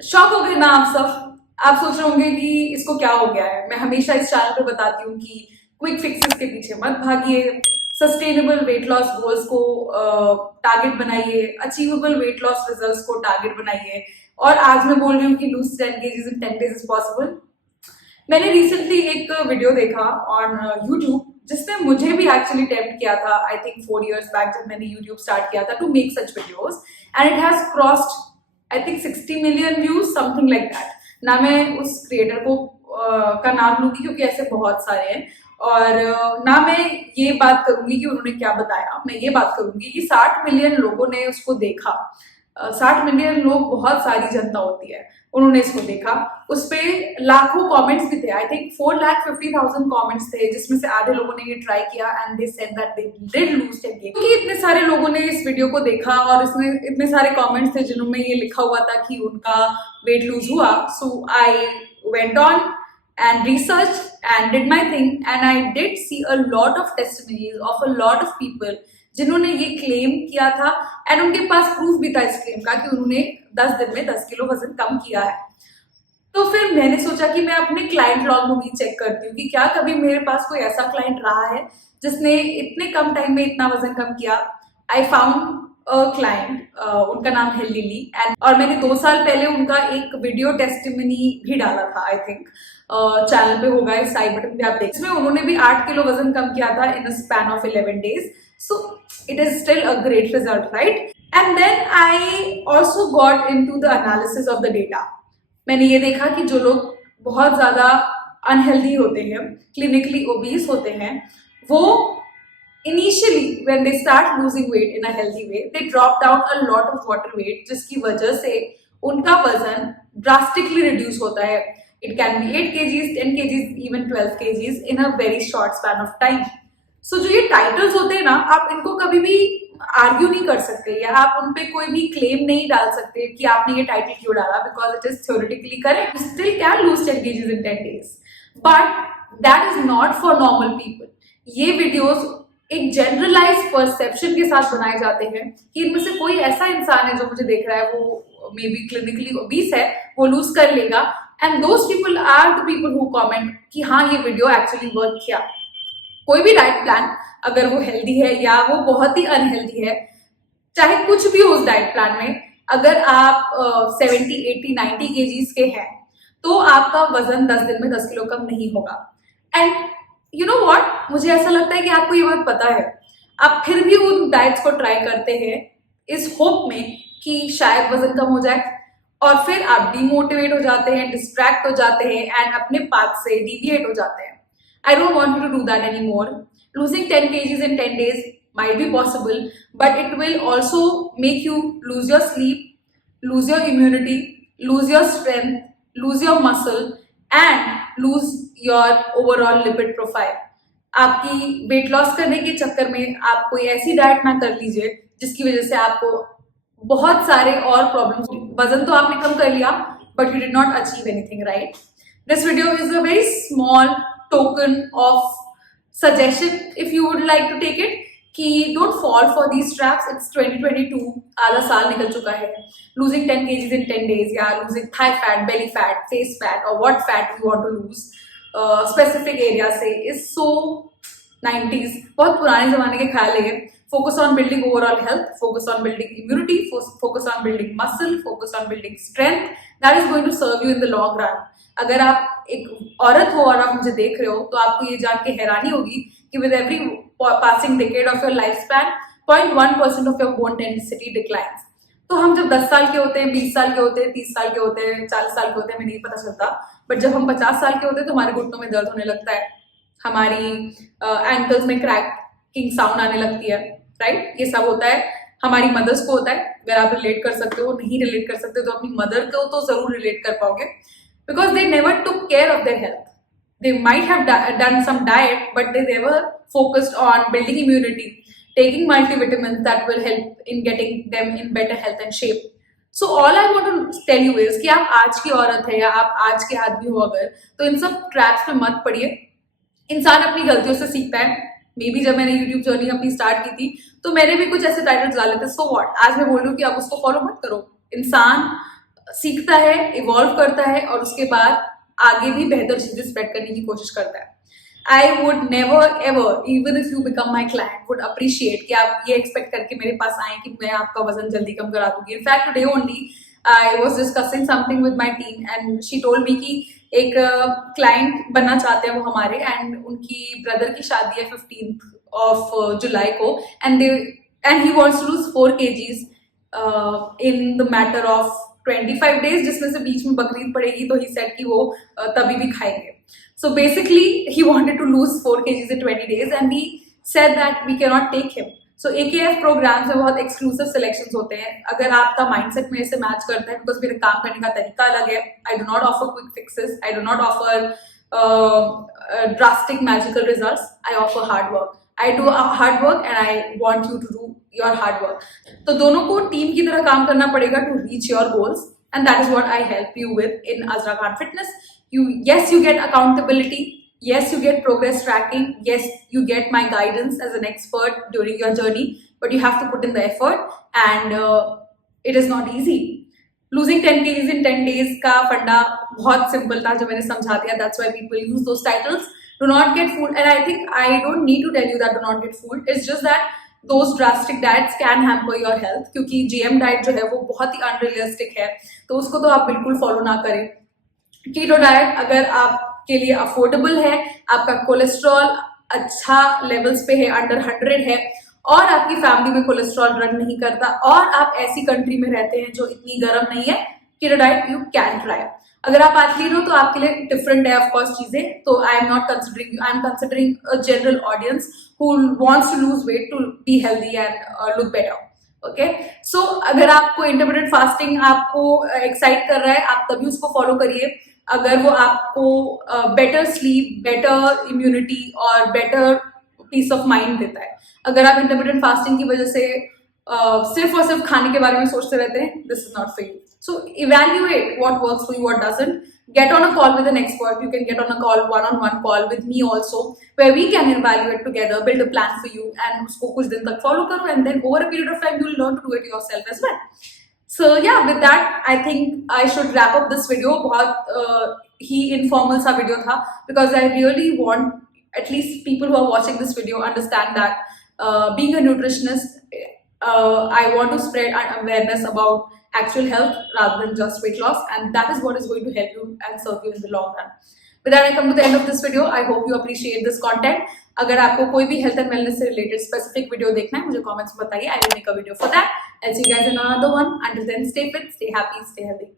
Shock हो गए ना आप सब। आप सोच रहे होंगे कि इसको क्या हो गया है। मैं हमेशा इस चैनल पे बताती हूँ कि क्विक फिक्सेस के पीछे मत भागिए, सस्टेनेबल वेट लॉस गोल्स को टारगेट बनाइए, अचीवेबल वेट लॉस रिजल्ट्स को टारगेट बनाइए। और आज मैं बोल रही हूँ कि lose 10 kgs in 10 days is possible. मैंने रिसेंटली एक वीडियो देखा ऑन यूट्यूब जिसने मुझे भी एक्चुअली टेम्प्ट किया था, आई थिंक 4 years बैक जब मैंने यूट्यूब स्टार्ट किया था to make such videos, and it has crossed I think 60 million views, something like that. ना मैं उस क्रिएटर को का नाम लूंगी क्योंकि ऐसे बहुत सारे हैं, और ना मैं ये बात करूंगी कि उन्होंने क्या बताया। मैं ये बात करूंगी कि 60 मिलियन लोगों ने उसको देखा। 60 मिलियन लोग बहुत सारी जनता होती है, उन्होंने इसको देखा। उस पे लाखों कमेंट्स भी थे, आई थिंक 4,50,000 कमेंट्स थे, जिसमें से आधे लोगों ने ये ट्राई किया and they said that they did lose 10 kg। क्योंकि इतने सारे लोगों ने इस वीडियो को देखा और इसमें इतने सारे कमेंट्स थे जिनमें ये लिखा हुआ था कि उनका वेट लूज हुआ। So I went on and researched and did my thing, and I did see a lot of testimonies of a lot of people जिन्होंने ये क्लेम किया था, एंड उनके पास प्रूफ भी था इस क्लेम का कि उन्होंने 10 दिन में 10 किलो वजन कम किया है। तो फिर मैंने सोचा कि मैं अपने क्लाइंट लॉग में भी चेक करती हूँ कि क्या कभी मेरे पास कोई ऐसा क्लाइंट रहा है जिसने इतने कम टाइम में इतना वजन कम किया। आई फाउंड अ क्लाइंट, उनका नाम है लिली, एंड और मैंने 2 साल पहले उनका एक वीडियो टेस्टिमनी भी डाला था, आई थिंक चैनल पे होगा, इस साइड बटन पे आप देख। इसमें उन्होंने भी 8 किलो वजन कम किया था in a span of 11 days। So it is still a great result, right? And then I also got into the analysis of the data. मैंने ये देखा कि जो लोग बहुत ज्यादा अनहेल्दी होते हैं, क्लिनिकली ओबीस होते हैं, वो initially when they start losing weight in a healthy way they drop down a lot of water weight, जिसकी वजह से उनका वजन ड्रास्टिकली रिड्यूस होता है। It can be 8 kgs, 10 kgs, even 12 kgs in a very short span of time. So जो ये titles होते हैं ना, आप इनको कभी भी आर्ग्यू नहीं कर सकते या आप उन पे कोई भी क्लेम नहीं डाल सकते कि आपने ये टाइटल क्यों डाला, because it is theoretically correct. Still can lose 10 kgs in 10 days, but that is not for normal people. ये वीडियोस एक जनरलाइज परसेप्शन के साथ बनाए जाते हैं कि इनमें से कोई ऐसा इंसान है जो मुझे देख रहा है, वो मे बी क्लिनिकली ओबीस है, वो लूज कर लेगा, and those people are the people who comment कि हाँ ये वीडियो एक्चुअली वर्क किया। कोई भी डाइट प्लान, अगर वो हेल्दी है या वो बहुत ही अनहेल्दी है, चाहे कुछ भी हो उस डाइट प्लान में, अगर आप 70, 80, 90 kgs के हैं तो आपका वजन 10 दिन में 10 किलो कम नहीं होगा। एंड यू नो व्हाट, मुझे ऐसा लगता है कि आपको ये बात पता है, आप फिर भी उन डाइट्स को ट्राई करते हैं इस होप में कि शायद वजन कम हो जाए, और फिर आप डिमोटिवेट हो जाते हैं, डिस्ट्रैक्ट हो जाते हैं, एंड अपने पाथ से डिविएट हो जाते हैं। I don't want you to do that anymore. Losing 10 kgs in 10 days might be possible, but it will also make you lose your sleep, lose your immunity, lose your strength, lose your muscle, and lose your overall lipid profile. आपकी weight loss करने के चक्कर में आप कोई ऐसी diet ना कर लीजिए जिसकी वजह से आपको बहुत सारे और प्रॉब्लम्स। वजन तो आपने कम कर लिया, but you did not achieve anything, right? This video is a very small token of suggestion if you would like to take it, कि don't fall for these traps. It's 2022, आधा साल निकल चुका है। Losing 10 kgs in 10 days या losing thigh fat, belly fat, face fat, or what fat you want to lose specific area से is so 90s, बहुत पुराने जमाने के ख्याल है। Focus on building overall health, focus on building immunity, focus on building muscle, focus on building strength. That is going to serve you in the long run. अगर आप एक औरत हो और आप मुझे देख रहे हो तो आपको ये जान के हैरानी होगी कि with every passing decade of your life span 0.1% of your bone density declines. तो हम जब 10 साल के होते हैं, 20 साल के होते हैं, 30 साल के होते हैं, 40 साल के होते हैं, हमें नहीं पता चलता, बट जब हम 50 साल के होते हैं तो हमारे घुटनों में दर्द होने लगता है, हमारी एंकल्स में क्रैकिंग साउंड आने लगती है, राइट? ये सब होता है, हमारी मदर्स को होता है। अगर आप रिलेट कर सकते हो, नहीं रिलेट कर सकते तो अपनी मदर को तो जरूर रिलेट कर पाओगे, because they never took care of their health. They might have done some diet, but they never focused on building immunity, taking multivitamins that will help in getting them in better health and shape. So all I want to tell you is कि आप आज की औरत है या आप आज के आदमी हो अगर, तो इन सब ट्रैप्स में मत पड़िए। इंसान अपनी गलतियों से सीखता है। मे बी जब मैंने यूट्यूब जर्नी अपनी स्टार्ट की थी तो मैंने भी कुछ ऐसे टाइटल्स डाले थे, सो व्हाट, आज मैं बोल रही हूँ कि आप उसको फॉलो मत करो। इंसान सीखता है, इवॉल्व करता है और उसके बाद आगे भी बेहतर चीजें स्प्रेड करने की कोशिश करता है. I would never ever, even if you become my client, would appreciate कि आप ये एक्सपेक्ट करके मेरे पास आए कि मैं आपका वजन जल्दी कम करा दूंगी. In fact today only I was discussing something with my team and she told me कि एक क्लाइंट बनना चाहते हैं वो हमारे, एंड उनकी ब्रदर की शादी है 15th of July को, and he wants to lose 4 kgs in the matter of 25 days, जिसमें से बीच में बकरीद पड़ेगी, तो he said कि वो तभी भी खाएंगे. So basically he wanted to lose 4 kgs in 20 days and we said that we cannot take him. So AKF programs में बहुत एक्सक्लूसिव सिलेक्शंस होते हैं. अगर आपका माइंडसेट मेरे से मैच करता है, बिकॉज मेरे काम करने का तरीका अलग है. I do not offer quick fixes, I do not offer drastic magical results, I offer hard work. I do hard work and I want you to do your hard work. तो दोनों को टीम की तरह काम करना पड़ेगा to reach your goals, and that is what I help you with in Azra Khan Fitness. Yes, you get accountability. Yes, you get progress tracking. Yes, you get my guidance as an expert during your journey, but you have to put in the effort, and it is not easy. Losing 10 kgs in 10 days का फंडा बहुत simple था जो मैंने समझा दिया. That's why people use those titles. Do not get fooled, and I think I don't need to tell you that do not get fooled. It's just that those drastic diets can hamper your health, क्योंकि GM diet जो है वो बहुत ही unrealistic है, तो उसको तो आप बिल्कुल फॉलो ना करें. कीटो डाइट अगर आपके लिए अफोर्डेबल है, आपका कोलेस्ट्रॉल अच्छा लेवल्स पे है, अंडर 100 है, और आपकी फैमिली में कोलेस्ट्रॉल रन नहीं करता, और आप ऐसी कंट्री में रहते हैं जो इतनी गर्म नहीं है, keto diet you can try. अगर आप एथलीट हो तो आपके लिए डिफरेंट है ऑफ कोर्स चीजें. तो I am not considering, I am considering a general audience who wants to lose weight to be healthy and look better. Okay, so अगर आपको इंटरमिटेंट फास्टिंग आपको एक्साइट कर रहा है, आप तभी उसको फॉलो करिए. अगर वो आपको बेटर स्लीप, बेटर इम्यूनिटी और बेटर पीस ऑफ माइंड देता है. अगर आप इंटरमिटेंट फास्टिंग की वजह से सिर्फ और सिर्फ खाने के बारे में सोचते रहते हैं, this is not for you. So evaluate what works for you, what doesn't. Get on a call with an expert. You can get on a call, one-on-one call with me also, where we can evaluate together, build a plan for you, and उसको कुछ दिन तक follow करो, and then over a period of time you will learn to do it yourself as well. So yeah, with that I think I should wrap up this video. बहुत ही informal सा video था, because I really want at least people who are watching this video understand that being a nutritionist, I want to spread awareness about actual health rather than just weight loss, and that is what is going to help you and serve you in the long run. With that I come to the end of this video. I hope you appreciate this content. अगर आपको कोई भी health and wellness से related specific video देखना है, मुझे comments में बताइए. I will make a video for that. I'll see you guys in another one. Until then, stay fit, stay happy, stay healthy.